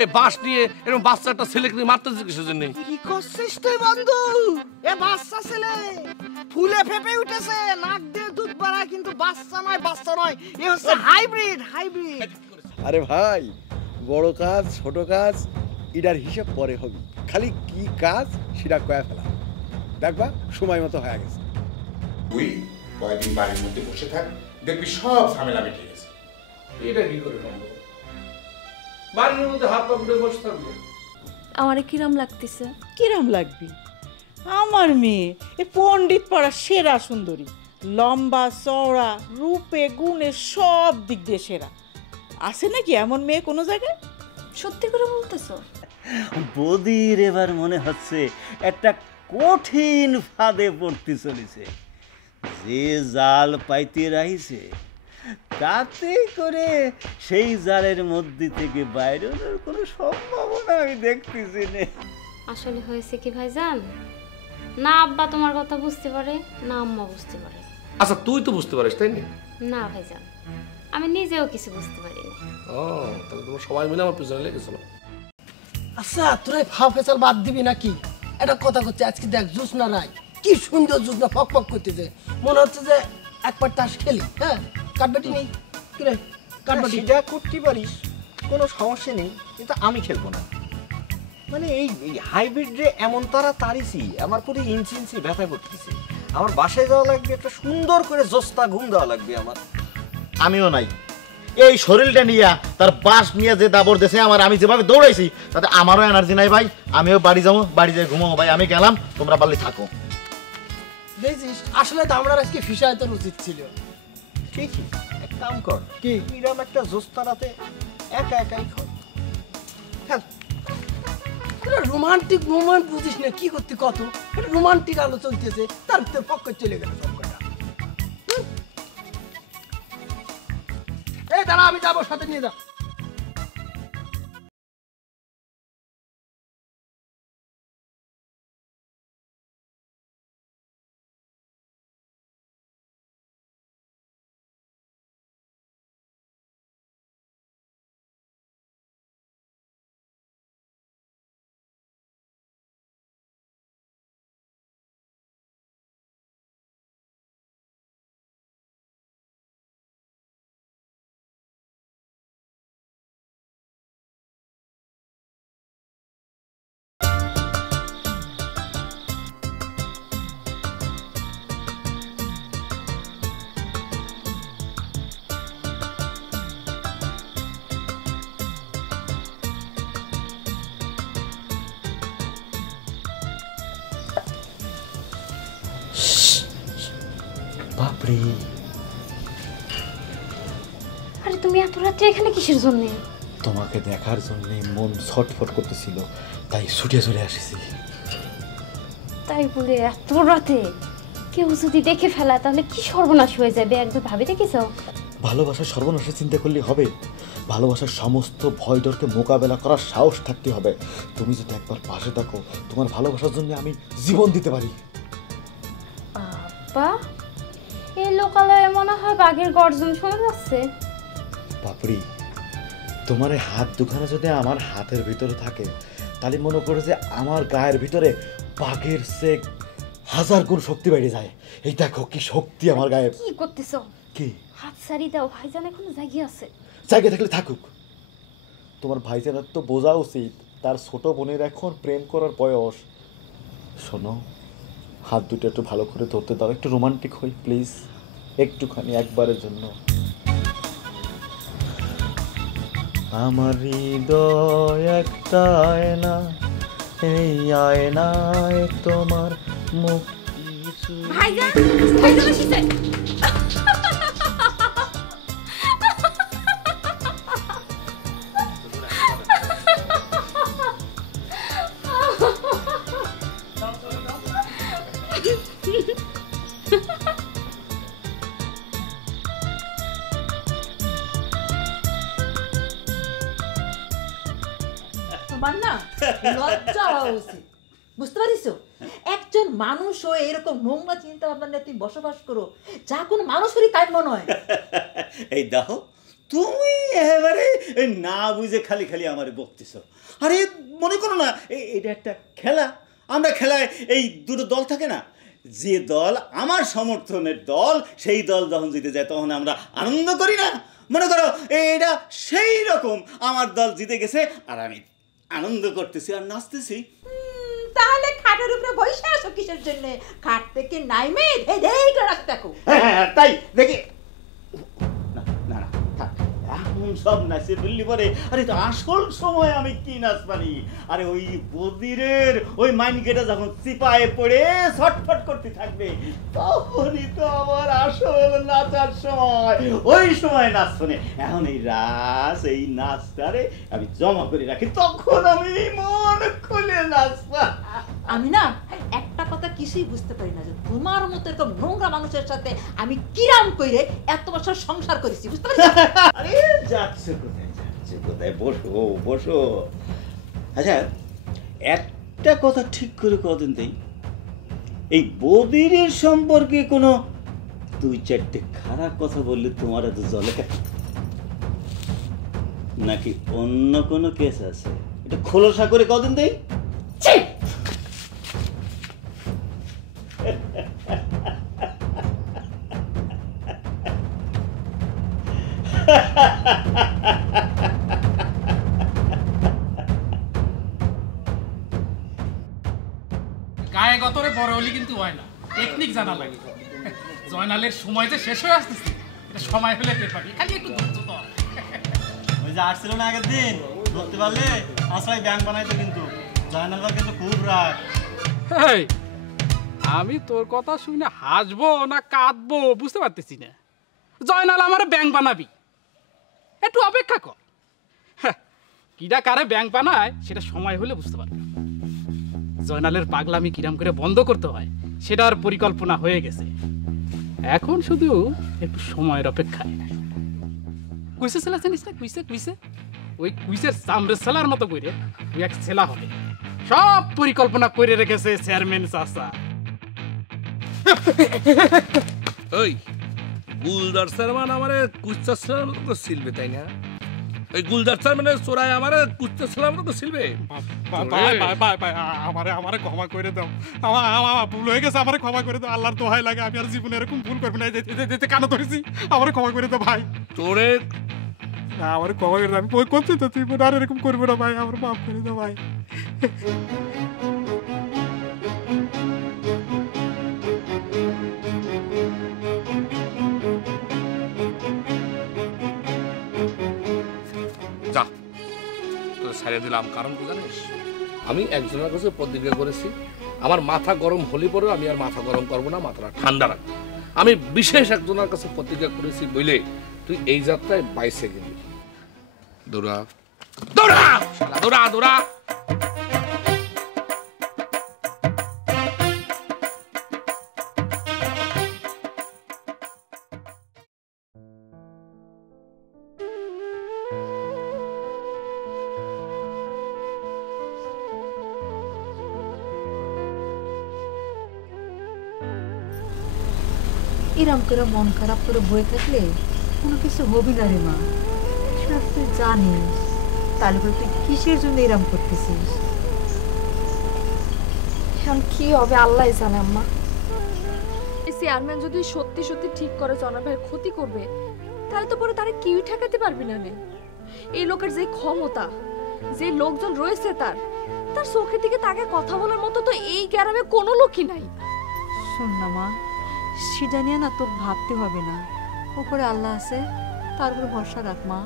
এই বাস নিয়ে এরকম বাচ্চা একটা ছেলেকে নিয়ে মারতেছিস কিসের জন্য? কি করছিস তুই বন্ধু? এ বাচ্চা ছেলে ফুলে ফেপে উঠেছে, নাক দিয়ে দুধ বাড়ায়, কিন্তু বাচ্চা নয়, বাচ্চা নয়, এ হচ্ছে হাইব্রিড। আরে ভাই, বড় কাজ ছোট কাজ এটার হিসাব পরে হবে, খালি কি কাজ সেটা কয়ে ফেলা, দেখবা সময় মতো হয়ে গেছে। তুই কয়েকদিন বাড়ির মধ্যে বসে থাক, দেখবি সব ঝামেলা মিটে গেছে। এটা কি করে সম্ভব? বাড়ির মধ্যে হাত পা গুটে বসে থাকবো? আমারে কিরম লাগতেছে? কিরম লাগবি? আমার মেয়ে এ পণ্ডিত পড়া সেরা সুন্দরী, লম্বা চওড়া, রূপে গুণে সব দিক দিয়ে সেরা। আছে নাকি এমন মেয়ে কোনো জায়গায়? সত্যি করে বলতেছো? বদির এবার মনে হচ্ছে একটা কঠিন ফাঁদে পড়তে চলেছে। যে জাল পাইতে রাইছে তাতে করে সেই জালের মধ্যে থেকে বাইরের কোনো সম্ভাবনা আমি দেখতেছি না। আসলে হয়েছে কি ভাইজান, না আব্বা তোমার কথা বুঝতে পারে, না আম্মা বুঝতে পারে। আচ্ছা তুই তো বুঝতে পারিস তাই না? না ভাইজান, আমি নিজেও কিছু বুঝতে পারি না। ও তাহলে তোমরা সবাই মিলে আমার পিছনে লেগেছিল। আচ্ছা তোরা ফাও ফেসাল বাদ দিবি নাকি? এটা কথা করছে, আজকে দেখ জুসনা নাই, কি সুন্দর জুসনা ফক ফক করতেছে, মনে হচ্ছে যে একবার তাস খেলি। হ্যাঁ, কাটবাটি নেই কি রে? কাটবাটি সেটা করতে পারিস, কোনো সমস্যা নেই, কিন্তু আমি খেলবো না। মানে এই হাইব্রিড রে এমন তারা তাড়িছি, আমার পুরো ইঞ্চি ইঞ্চি ব্যথা করতেছে। আমার বাসায় যাওয়া লাগবে, একটা সুন্দর করে জোস্তা ঘুম দেওয়া লাগবে আমার। আমিও নাই এই শরীরটা নিয়ে, তার বাস নিয়ে যে দাবর দেশে আমার, আমি যেভাবে দৌড়াইছি তাতে আমারও এনার্জি নাই ভাই। আমিও বাড়ি যাবো, বাড়ি যেয়ে ঘুমাবো ভাই। আমি গেলাম, তোমরা পারলে থাকো। দেখছিস, আসলে তো আমরা আজকে ফিসাইতে উচিত ছিল। ঠিকই, এক কাম কর, কি এরকম একটা জোস্তা রাতে একা একাই খাও। হ্যাঁ, রোমান্টিক মোমেন্ট বুঝিস না, কি করতে কত রোমান্টিক আলো চলতেছে, তার ভিতর পক্ষ চলে গেল সব কটা। এই দাঁড়া, আমি যাবো, সাথে নিয়ে যা। বাপরে, আরে তুমি এত রাত্রে এখানে কিসের জন্য? তোমাকে দেখার জন্য মন ছটফট করতেছিল, তাই ছুটে চলে আসিছি। তাই বলে এত রাতে কেউ যদি দেখে ফেলা তাহলে কি সর্বনাশ হয়ে যাবে, একবার ভাবে দেখেছো? ভালোবাসার সর্বনাশের চিন্তা করলে হবে? ভালোবাসার সমস্ত ভয় ডরকে মোকাবেলা করার সাহস থাকতে হবে। তুমি যদি একবার পাশে থাকো, তোমার ভালোবাসার জন্য আমি জীবন দিতে পারি। বাবা, এই লোকালয়ে মনে হয় বাঘের গর্জন শোনা যাচ্ছে। বাপরি, তোমার এই হাত দুখানা যদি আমার হাতের ভিতরে থাকে, তাহলে মনে করো যে আমার গায়ের ভিতরে বাঘের সে 1000 গুণ শক্তি বেড়ে যায়। এই দেখো কি শক্তি আমার গায়ে। কি করতেছো? কি? হাত ছাড়ি দাও, ভাইজান এখনো জাগিয়ে আছে। জায়গা থাকলে থাকুক। তোমার ভাইজানের তো বোঝা উচিত তার ছোট বোনের এখন প্রেম করার বয়স। শোনো, হাত দুটো একটু ভালো করে ধরতে দাও, একটু রোমান্টিক হই প্লিজ, একটুখানি, একবারের জন্য। আমার হৃদয় একটা আয়না, এই আয়নায় তোমার মুখ। ভাইজান, ভাইজান এসেছে। তোমার না লজ্জা হওয়া উচিত, বুঝতে পারিস? একজন মানুষ হয়ে এরকম নোংরা চিন্তা ভাবনা নিয়ে তুমি বসবাস করো, যা কোনো মানুষেরই কাম্য নয়। এই দেখো, তুমি এবারে এই না বুঝে খালি খালি আমারে বকতেছ? আরে মনে করো না এটা একটা খেলা। আমরা খেলায় এই দুটো দল থাকে না, যে দল আমার সমর্থনের দল সেই দল যখন জিতে যায় তখন আমরা আনন্দ করি না? মনে করো এটা সেই রকম, আমার দল জিতে গেছে আর আমি আনন্দ করতেছি আর নাচতেছি। তাহলে খাটের উপরে বসে আসো কিসের জন্য? খাট থেকে নাইমে ধেই করে দেখো। হ্যাঁ তাই দেখি। না না না থাক, এখন সব নাচে বললি পরে। আরে তো আসল সময় আমি কি নাচ পারি? আরে ওই বদিরের ওই মাইন্ড গেটা যখন চিপায়ে পড়ে ছটফট করতে থাকবে তখনই তো আমার আসল নাচার সময়। ওই সময় নাচ শুনে এখন এই রাস এই নাচটারে আমি জমা করে রাখি, তখন আমি মন খুলে নাচবা। আমি না একটা কথা কিছুই বুঝতে পারি না যে তোমার মতো এরকম নোংরা মানুষের সাথে আমি কিরাম কইরে এত বছর সংসার করেছি, বুঝতে পারছি? আরে যাচ্ছে কোথায়, যাচ্ছে কোথায়, বসো বসো। আচ্ছা একটা কথা ঠিক করে কদিন দেই, এই বদিরের সম্পর্কে কোনো দুই চারটে খারাপ কথা বললে তোমার এত জলে নাকি অন্য কোনো কেস আছে? এটা খোলসা করে কদিন দেই। গায়ে গতরে বড় হলি কিন্তু হয় না, টেকনিক জানা লাগে। জয়নালের সময় যে শেষ হয়ে আসতেছে, এটা সময় হলে টের পাবি, খালি একটু ধৈর্য ধর। ওই যে আসছিল না আগের দিন, ধরতে পারলে আসলে ব্যাংক বানাইতো, কিন্তু জয়নালবার কিন্তু খুব রাগ। আমি তোর কথা শুনে হাসবো না কাঁদবো বুঝতে পারতেছি না। জয়নাল আমার ব্যাংক বানাবি, একটু অপেক্ষা কর। কিরা কারে ব্যাংক বানায় সেটা সময় হলে বুঝতে পারবি। জয়নালের পাগলামি কিরাম করে বন্ধ করতে হয় সেটার পরিকল্পনা হয়ে গেছে, এখন শুধু একটু সময়ের অপেক্ষায়। কুইসে ছেলা জানিস না? কুইসে কুইসে ওই কুইসের চামড়ে ছেলার মতো করে তুই এক ছেলা হবে। সব পরিকল্পনা করে রেখেছে চেয়ারম্যান চাচা। ওই গুলদার চেয়ারম্যান আমারে কুচ্চা ছেলার মতো করে সিলবে, তাই না? ওই গুলদার চেয়ারম্যানের চোরাই আমারে কুচ্চা ছেলার মতো সিলবে। আমারে ক্ষমা করে দাও, আমার ভুল হয়ে গেছে, আমারে ক্ষমা করে দাও। আল্লাহর দোহাই লাগে, আমি আর জীবনে এরকম ভুল করবো না। যেতে কানে ধরেছি, আমারে ক্ষমা করে দাও ভাই। তোরে না আমার ক্ষমা করে দাও, আমি বই করছি তো, তুই আর এরকম করবো না ভাই, আমার মাফ করে দাও ভাই। যা তোর ছাড়িয়ে দিলাম, কারণ কি জানিস? আমি একজনের কাছে প্রতিজ্ঞা করেছি, আমার মাথা গরম হলে পরেও আমি আর মাথা গরম করবো না, মাথাটা ঠান্ডা রাখবো। আমি বিশেষ একজনের কাছে প্রতিজ্ঞা করেছি বলে তুই এই যাত্রায় বাইসে গেলি। দৌড়া দৌড়া দৌড়া দৌড়া। এরম করে মন খারাপ করে বয়ে থাকলে কোনো কিছু হবি না রে মা, সেটা তুই জানিস। তাহলে করে তুই কিসের জন্য এরম করতেছিস? এখন কি হবে আল্লাহ জানে আম্মা। এই চেয়ারম্যান যদি সত্যি সত্যি ঠিক করে জনাব ভাইয়ের ক্ষতি করবে, তাহলে তো পরে তারা কেউই ঠেকাতে পারবি না রে। এই লোকের যে ক্ষমতা, যে লোকজন রয়েছে তার চোখের দিকে তাকে কথা বলার মতো তো এই গ্রামে কোনো লোকই নাই। শোন না মা, সেটা নিয়ে না তোর ভাবতে হবে না, উপরে আল্লাহ আছে, তার উপরে ভরসা রাখ মা,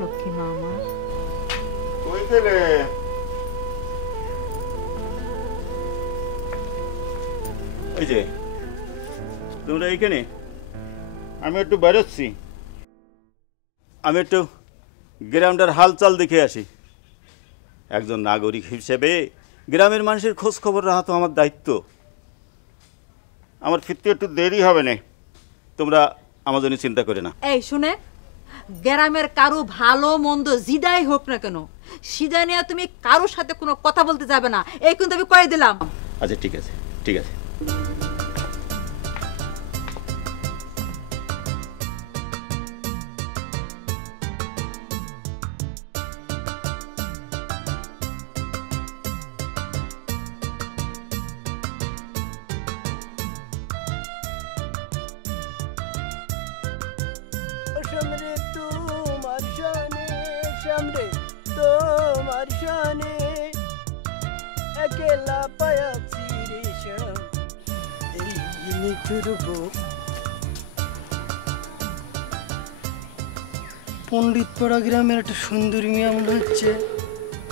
লক্ষ্মী মা আমার। এই যে তোমরা এইখানে, আমি একটু বেরোচ্ছি, আমি একটু গ্রামটার হালচাল দেখে আসি। একজন নাগরিক হিসেবে গ্রামের মানুষের খোঁজ খবর রাখা তো আমার দায়িত্ব। আমার ফিরতে একটু দেরি হবে না, তোমরা আমার জন্য চিন্তা করে না। এই শুনে, গ্রামের কারো ভালো মন্দ জিদাই হোক না কেন, সিদা নিয়ে তুমি কারোর সাথে কোনো কথা বলতে যাবে না, এই কিন্তু আমি কয়ে দিলাম। আচ্ছা ঠিক আছে, ঠিক আছে। সামরে তোমার শানে সামরে তোমার শানে একলা পায়াছি রে শ্যাম এই নিচুর বুক। পণ্ডিতপাড়া গ্রামের একটা সুন্দরী মেয়ে মনে হচ্ছে।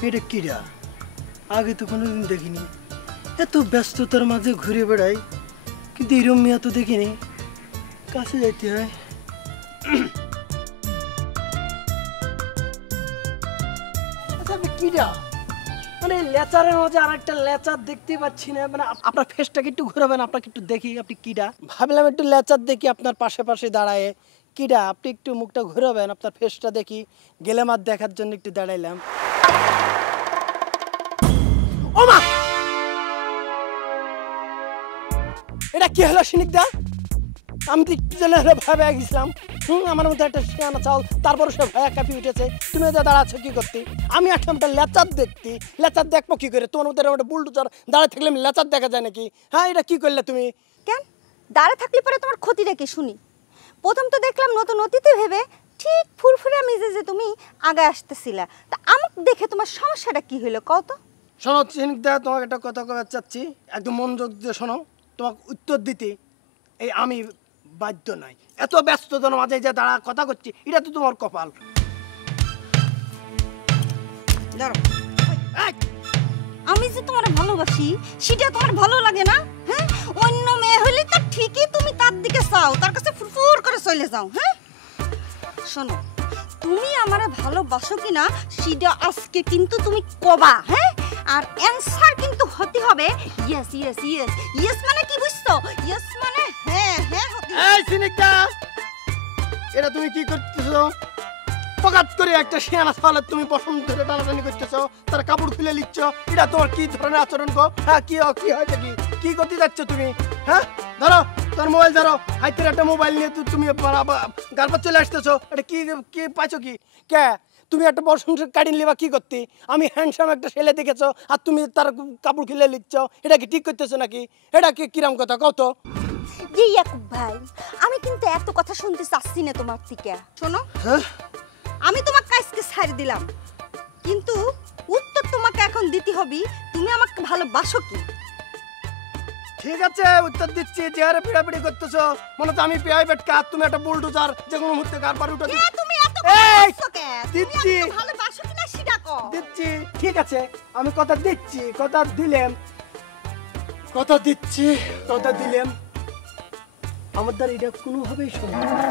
এটা কিরা? আগে তো কোনোদিন দেখিনি। এত ব্যস্ততার মাঝে ঘুরে বেড়াই, কিন্তু এরম মেয়ে তো দেখিনি। কাছে যাইতে হয়। আচ্ছা কিরা মানে লেচারের মাঝে আর একটা লেচার দেখতে পাচ্ছি না। মানে আপনার ফেসটাকে একটু ঘুরাবেন, আপনাকে একটু দেখি আপনি কিরা। ভাবলাম একটু লেচার দেখি আপনার পাশে পাশে দাঁড়ায়। কিরা আপনি একটু মুখটা ঘুরাবেন, আপনার ফেসটা দেখি। গেলে মাছ দেখার জন্য একটু দাঁড়াইলাম। ও মা, এটা কি হলো সিনিকদা? আমি তো একটু জন্য ভয় পেয়ে গেছিলাম। আমার মধ্যে একটা শিয়ানা চাল, তারপরে সে ভয়া কাঁপি উঠেছে। তুমি যে দাঁড়াচ্ছ কি করতে? আমি একটা লেচার দেখতি। লেচার দেখবো কি করে? তোমার মধ্যে একটা বুলডোজার দাঁড়ায় থাকলে লেচার দেখা যায় নাকি? হ্যাঁ, এটা কি করলে তুমি? কেন দাঁড়া থাকলে পরে তোমার ক্ষতিটা কি শুনি? প্রথম তো দেখলাম নতুন অতিথি ভেবে ঠিক ফুরফুরা মেজেজে তুমি আগে আসতেছিলা। তা আমাকে দেখে তোমার সমস্যাটা কি হলো কও তো? শোনো সিনিকদা, তোমাকে একটা কথা কবে চাচ্ছি, একদম মনোযোগ দিয়ে শোনো। তোমাকে উত্তর দিতে এই আমি বাধ্য নাই। এত ব্যস্ততার মাঝে যে দাঁড়া কথা করছি, এটা তো তোমার কপাল। আমি যে তোমার ভালোবাসি সেটা তোমার ভালো লাগে না? হ্যাঁ, অন্য মেয়ে হইলে তো ঠিকই তুমি তার দিকে চাও, তার কাছে ফুরফুর করে চলে যাও। হ্যাঁ শোনো, তুমি আমারে ভালোবাসো কিনা সেটা আজকে কিন্তু তুমি কবা। হ্যাঁ, আর অ্যানসার কিন্তু হতে হবে ইয়েস ইয়েস ইয়েস। ইয়েস মানে কি বুঝছো? ইয়েস মানে হ্যাঁ হ্যাঁ হতে। এই সিনিকদা, এটা তুমি কি করতেছো? পকাত করে একটা শিয়ানা ছাওয়ালে তুমি পছন্দ ধরে টানাটানি করতেছো, তার কাপড় খুলে নিচ্ছ। এটা তোমার কি ধরনের আচরণ গো? হ্যাঁ, কি হয়েছে? কি করতে যাচ্ছ তুমি? হ্যাঁ, ধরো তোর মোবাইল ধরো। হাইতের একটা মোবাইল নিয়ে তুমি গারবার চলে আসতেছো। এটা কি কি পাইছো কি? কে তুমি একটা বসন্ত কাটিয়ে নিবা কি করতে? আমি হ্যান্ডসাম একটা ছেলে দেখেছো আর তুমি তার কাপড় খুলে নিচ্ছ। এটা কি ঠিক করতেছো নাকি? এটা কি কিরম কথা কত? ইয়াকুব ভাই, আমি কিন্তু এত কথা শুনতে চাচ্ছি না তোমার থেকে। শোনো, আমি তোমার কাজকে ছাড়ি দিলাম, কিন্তু উত্তর তোমাকে এখন দিতে হবে। তুমি আমাকে ভালোবাসো কি? ঠিক আছে, উত্তর দিচ্ছি। যে হারে পিড়াপিড়ি করতেছো মনে হচ্ছে আমি প্রাইভেট কার, তুমি একটা বুলডোজার যে কোনো মুহূর্তে কার পার উঠে তুমি এত ভালোবাসো কে? দিচ্ছি, ভালোবাসো কিনা সেটা কও। দিচ্ছি। ঠিক আছে, আমি কথা দিচ্ছি, কথা দিলাম, কথা দিচ্ছি, কথা দিলাম। আমার দ্বারা এটা কোনোভাবেই সম্ভব না।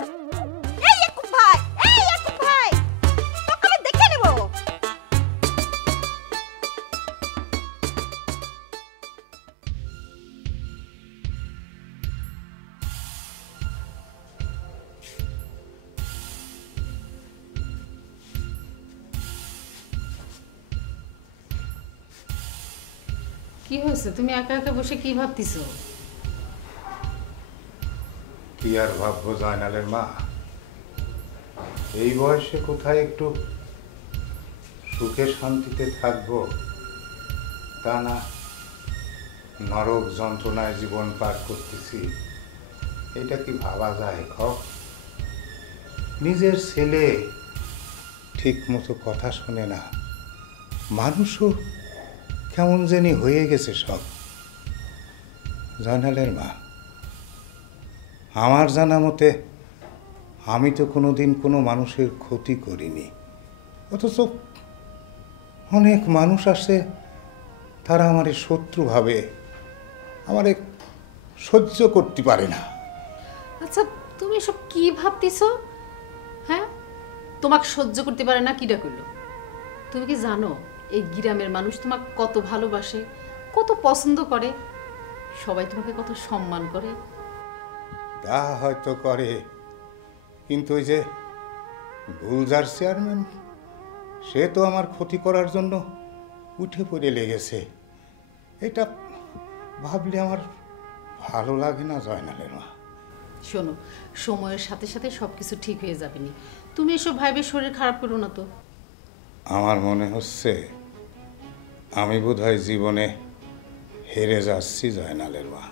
এই ইয়াকুব ভাই, এই ইয়াকুব ভাই, তোকে আমি দেখে নেব। কি হয়েছে? তুমি একা একা বসে কি ভাবতেছো? কি আর ভাববো জয়নালের মা, এই বয়সে কোথায় একটু সুখে শান্তিতে থাকবো, তা না নরক যন্ত্রণায় জীবন পার করতেছি। এটা কি ভাবা যায়? নিজের ছেলে ঠিক মতো কথা শোনে না, মানুষও কেমন জানি হয়ে গেছে সব। জয়নালের মা, আমার জানা মতে আমি তো কোনোদিন কোনো মানুষের ক্ষতি করিনি, অথচ অনেক মানুষ আছে তারা আমারে শত্রু ভাবে, আমারে সহ্য করতে পারে না। আচ্ছা, তুমি এসব কি ভাবতেছো? হ্যাঁ, তোমাকে সহ্য করতে পারে না কিডা করলো? তুমি কি জানো এই গ্রামের মানুষ তোমাকে কত ভালোবাসে, কত পছন্দ করে, সবাই তোমাকে কত সম্মান করে? তা হয়তো করে, কিন্তু ওই যে গুলজার চেয়ারম্যান, সে তো আমার ক্ষতি করার জন্য উঠে পড়ে লেগেছে। এটা ভাবলে আমার ভালো লাগে না জয়নালের মা। শোনো, সময়ের সাথে সাথে সবকিছু ঠিক হয়ে যাবে নি। তুমি এসব ভাইবে শরীর খারাপ করো না তো। আমার মনে হচ্ছে আমি বোধহয় জীবনে হেরে যাচ্ছি জয়নালের মা।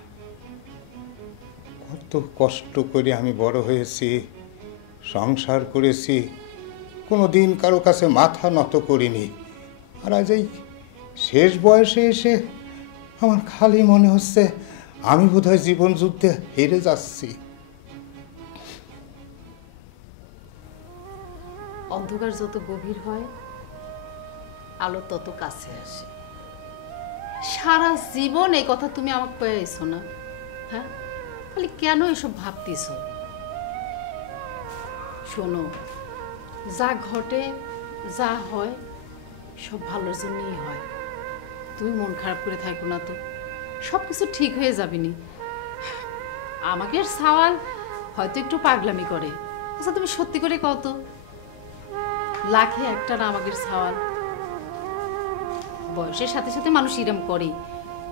কত কষ্ট করে আমি বড় হয়েছি, সংসার করেছি, কোনো দিন কারো কাছে মাথা নত করিনি। আর আজ এই শেষ বয়সে এসে আমার খালি মনে হচ্ছে আমি বোধহয় জীবন যুদ্ধে হেরে যাচ্ছি। অন্ধকার যত গভীর হয় আলো তত কাছে আসে। সারা জীবন এই কথা তুমি আমাকে কয়েছো না? হ্যাঁ, খালি কেন এসব ভাবতেছ? শোনো, যা ঘটে যা হয় সব ভালোর জন্যই হয়। তুমি মন খারাপ করে থাকো না তো, সব কিছু ঠিক হয়ে যাবে নি। আমাকে সওয়াল হয়তো একটু পাগলামি করে। আচ্ছা তুমি সত্যি করে কত লাখে একটা না আমাকে সওয়াল? বয়সের সাথে সাথে মানুষ ইরাম করে।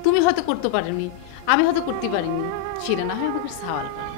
তুমি হয়তো করতে পারোনি, আমি হয়তো করতে পারিনি, সেটা না হয় আমাকে সওয়াল করে।